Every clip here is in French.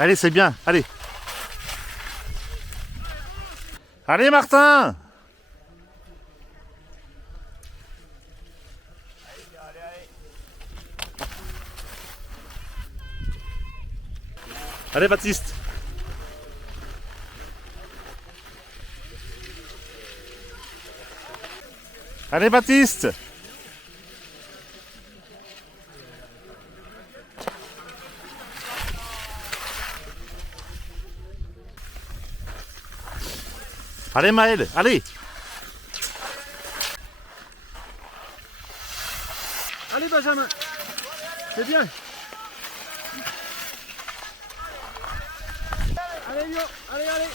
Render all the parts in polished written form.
Allez, c'est bien, allez. Allez, Martin. Allez, Baptiste. Allez, Baptiste. Allez, Maël, allez. Allez, Benjamin. C'est bien. Allez, Lyon. Allez, allez.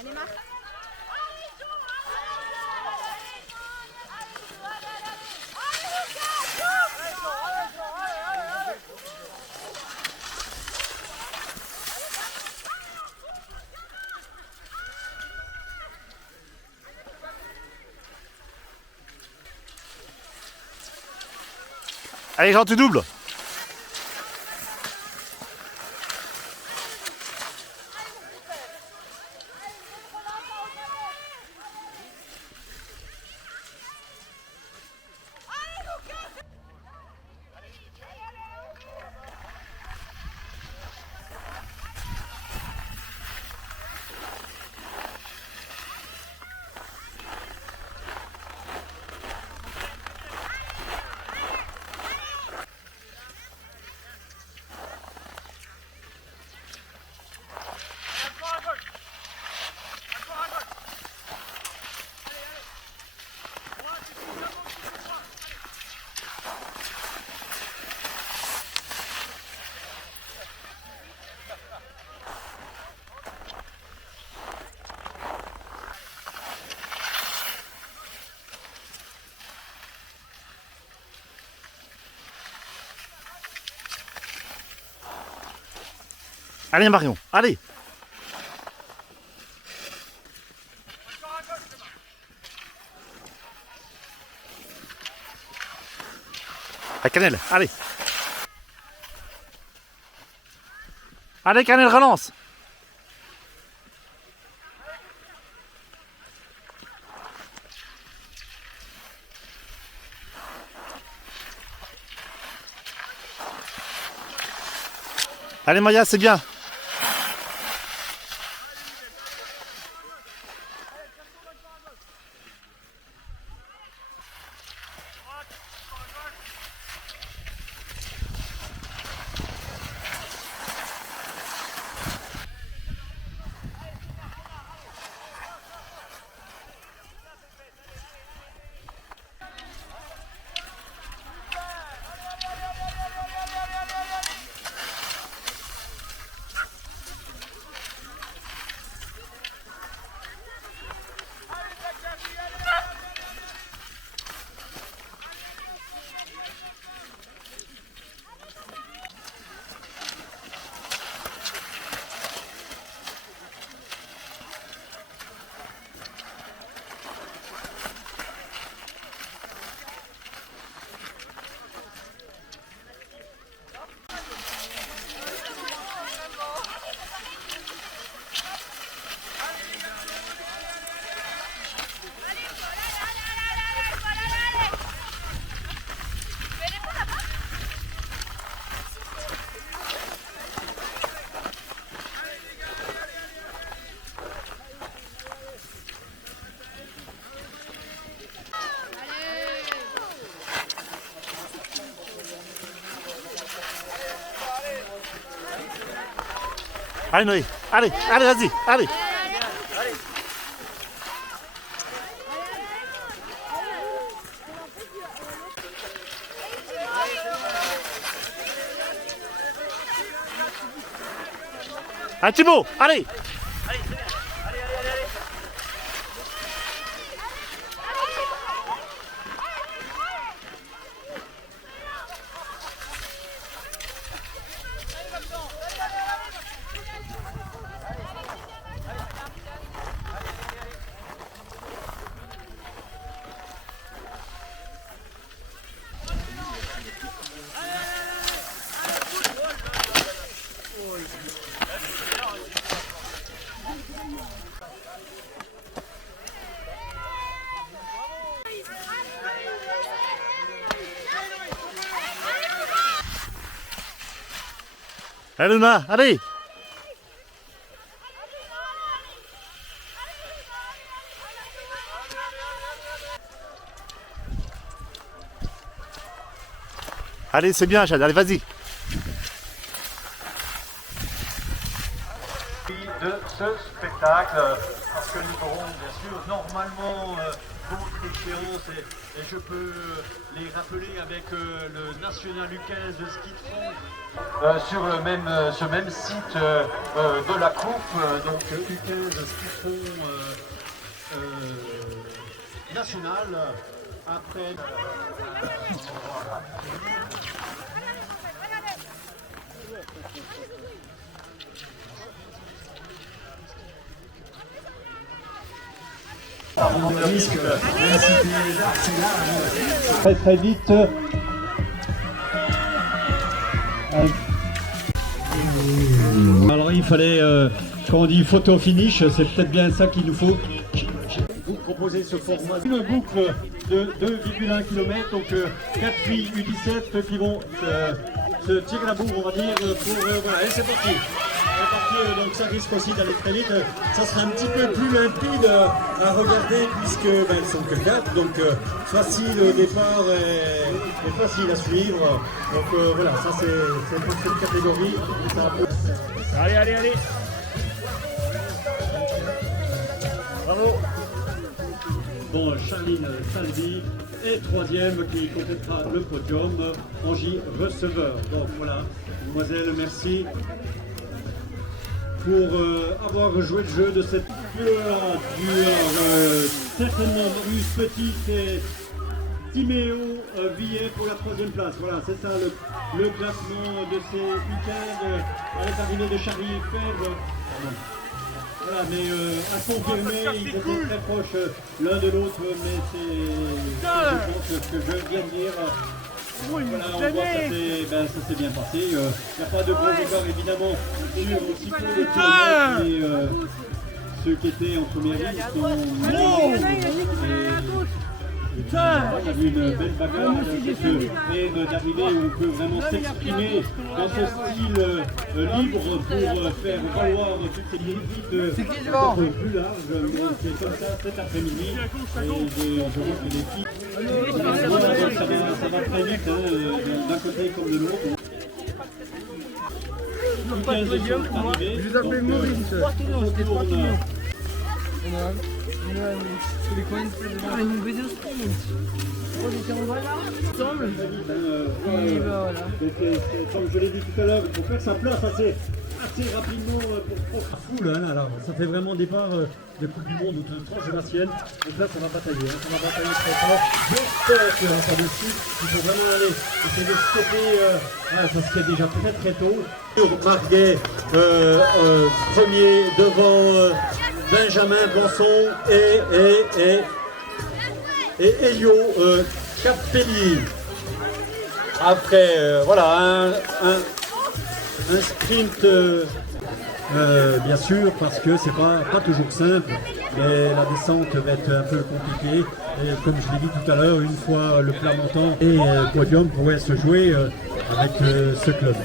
Allez, Marc. Allez, Jean, tu doubles. Allez, Marion, allez. À Canel, allez. Allez, Canel, relance. Allez, Maya, c'est bien. Allez, Noé, allez, allez, vas-y, allez. Ah, Thibaut, allez. Allez Luna, allez. Allez, c'est bien, Chad, allez, vas-y. De ce spectacle, parce que nous aurons bien sûr normalement d'autres échéances et je peux les rappeler avec le National U15 de ski de fond sur ce même site de la coupe, donc U15 ski de fond national. Après. Très très vite. Alors il fallait, quand on dit photo finish, c'est peut-être bien ça qu'il nous faut. Vous proposez ce format, une boucle de 2,1 km, donc 4 filles U17 qui vont se tirer la bourre, on va dire, pour... voilà, et c'est parti. Donc ça risque aussi d'aller très vite. Ça sera un petit peu plus limpide à regarder puisque elles sont que 4, donc facile au départ et facile à suivre. Donc voilà, ça c'est pour cette catégorie. Allez, allez, allez. Bravo. Bon, Charline Salvi est troisième qui complétera le podium, Angie receveur. Donc voilà, mademoiselle, merci pour avoir joué le jeu de cette certainement Marius Petit et Timéo Villet pour la troisième place. Voilà, c'est ça le classement de ces week-ends à l'arrivée de Charlie Fèvre. Voilà, mais à confirmer, ils étaient très proches l'un de l'autre, mais c'est, je pense, ce que je viens de dire. Voilà, on voit que ça s'est bien passé. Il n'y a pas de gros écart évidemment sur aussi peu de kilomètres, mais ceux qui étaient en première ligne sont... On a vu une belle bagarre et d'arriver où on peut vraiment s'exprimer dans ce style libre pour faire valoir toutes ces limites plus larges. C'est comme ça cet après-midi. Et je vois que les filles, ça va très vite, d'un côté comme de l'autre. Je vous appelle Maurice. Une vidéo sprint. On était en voilà, ensemble. Et voilà. Comme je l'ai dit tout à l'heure, il faut faire sa place assez rapidement pour foule. Alors, ça fait vraiment départ de Coupe du Monde ou de transgénératienne. Donc là, ça va batailler. Ça va batailler très fort. J'espère que ça dessus, il faut vraiment aller essayer de stopper. Ça se fait déjà très très tôt. Marguet, premier devant Benjamin Blançon et Elio Capelli. Après, voilà, un sprint, bien sûr, parce que c'est pas toujours simple, mais la descente va être un peu compliquée. Et comme je l'ai dit tout à l'heure, une fois le plat montant et le podium pourrait se jouer avec ce club.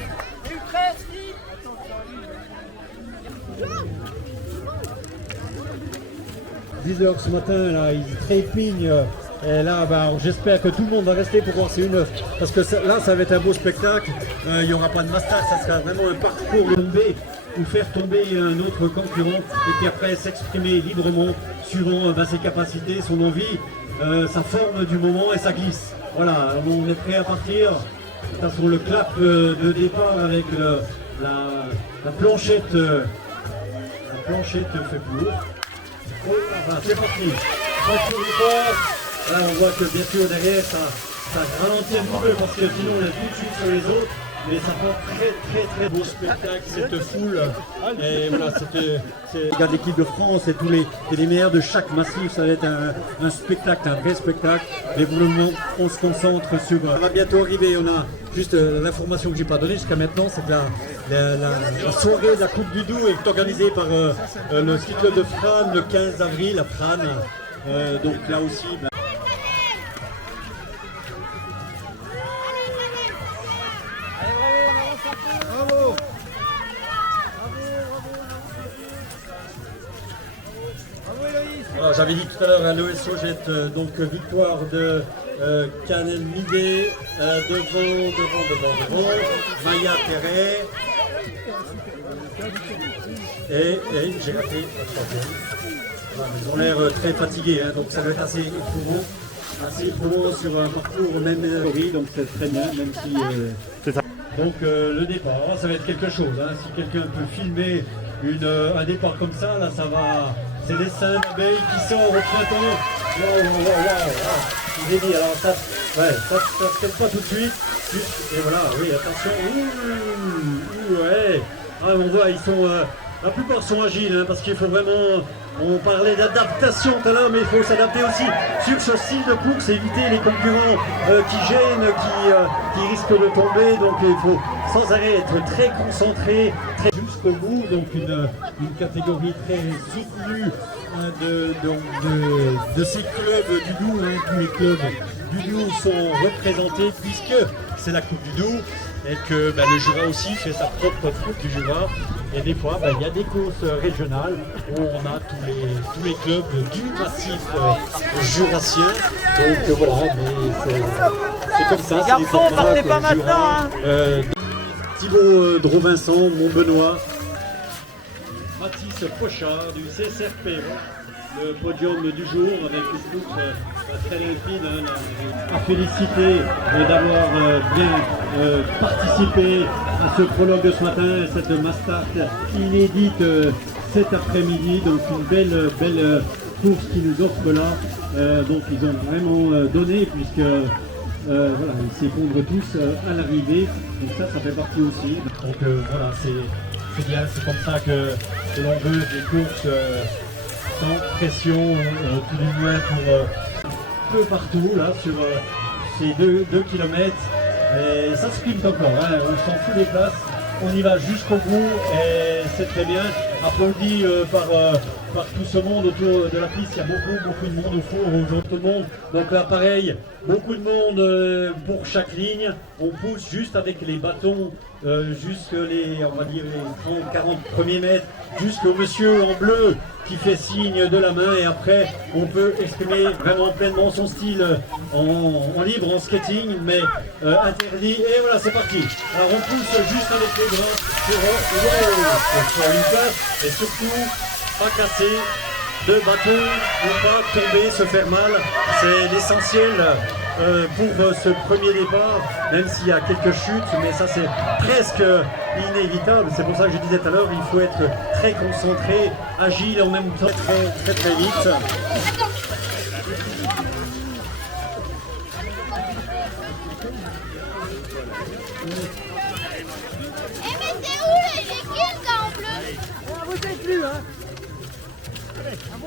10h ce matin, là, ils trépignent. Et là, j'espère que tout le monde va rester pour voir ces 1 heure. Parce que là, ça va être un beau spectacle. Il n'y aura pas de master, ça sera vraiment un parcours tomber ou faire tomber un autre concurrent. Et puis après, s'exprimer librement suivant ses capacités, son envie, sa forme du moment et sa glisse. Voilà, on est prêt à partir. De toute façon, le clap de départ avec la planchette fait court. Voilà, c'est parti. Là, on voit que bien sûr derrière ça ralentit un petit peu parce que sinon on a tout de suite sur les autres. Mais ça fait très beau spectacle, cette foule. Et voilà, c'est les l'équipe de France et tous les meilleurs de chaque massif. Ça va être un spectacle, un vrai spectacle. Mais pour le moment, on se concentre sur... Ça va bientôt arriver. On a juste l'information que j'ai pas donnée jusqu'à maintenant, c'est que la soirée de la Coupe du Doubs est organisée par le ski club de Frane le 15 avril à Frane. Donc là aussi... l'avais dit tout à l'heure, l'OS Sogette, donc victoire de Canel Midé, devant, Maya Terret, et j'ai raté la troisième. Voilà, ils ont l'air très fatigués, hein, donc ça va être assez éprouvant sur un parcours même théorie, donc c'est très bien, même si... C'est ça. Donc le départ, ça va être quelque chose, hein. Si quelqu'un peut filmer un départ comme ça, là ça va... C'est l'essaim d'abeilles qui sort au printemps. Je vous ai dit, alors ça se fait pas tout de suite. Et voilà, oui, attention. Ouais. Ah, on voit, ils sont... la plupart sont agiles, hein, parce qu'il faut vraiment... On parlait d'adaptation tout à l'heure, mais il faut s'adapter aussi sur ce style de course, éviter les concurrents qui gênent, qui risquent de tomber. Donc il faut sans arrêt être très concentré, très jusqu'au bout. Donc une catégorie très soutenue de ces clubs du Doubs. Hein. Tous les clubs du Doubs sont représentés puisque c'est la Coupe du Doubs et que le Jura aussi fait sa propre Coupe du Jura. Et des fois, il y a des courses régionales où on a tous les clubs du massif jurassien. Donc voilà, mais c'est comme ça. Garçon, partez pas maintenant, hein. Thibaut Dros-Vincent, Montbenoît, Mathis Pochard du CSRP. Le podium du jour avec une course très limpide, à féliciter d'avoir bien participé à ce prologue de ce matin, cette Mastart inédite cet après-midi, donc une belle course qui nous offre là, donc ils ont vraiment donné puisque voilà, ils s'effondrent tous à l'arrivée, donc ça fait partie aussi. Donc voilà, c'est bien, c'est comme ça que l'on veut des courses sans pression, tout du moins pour un peu partout là sur ces 2 kilomètres. Et ça sprint encore, hein, on s'en fout des places, on y va jusqu'au bout et c'est très bien. Applaudi par tout ce monde autour de la piste, il y a beaucoup de monde autour tout le monde. Donc là pareil, beaucoup de monde pour chaque ligne, on pousse juste avec les bâtons jusque on va dire les 30-40 premiers mètres, jusqu'au monsieur en bleu qui fait signe de la main et après on peut exprimer vraiment pleinement son style en libre, en skating, mais interdit. Et voilà, c'est parti. Alors on pousse juste avec les bras pour une place et surtout pas casser de bâton ou pas tomber, se faire mal. C'est l'essentiel pour ce premier départ, même s'il y a quelques chutes, mais ça c'est presque inévitable. C'est pour ça que je disais tout à l'heure, il faut être très concentré, agile et en même temps très vite.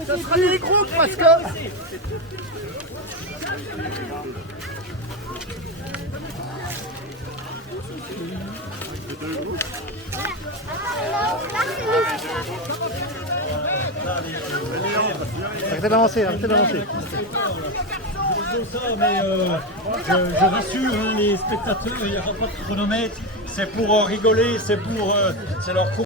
Ça sera des groupes parce que... Arrêtez d'avancer, arrêtez d'avancer. Mais je rassure les spectateurs, il n'y aura pas de chronomètre, c'est pour rigoler, c'est leur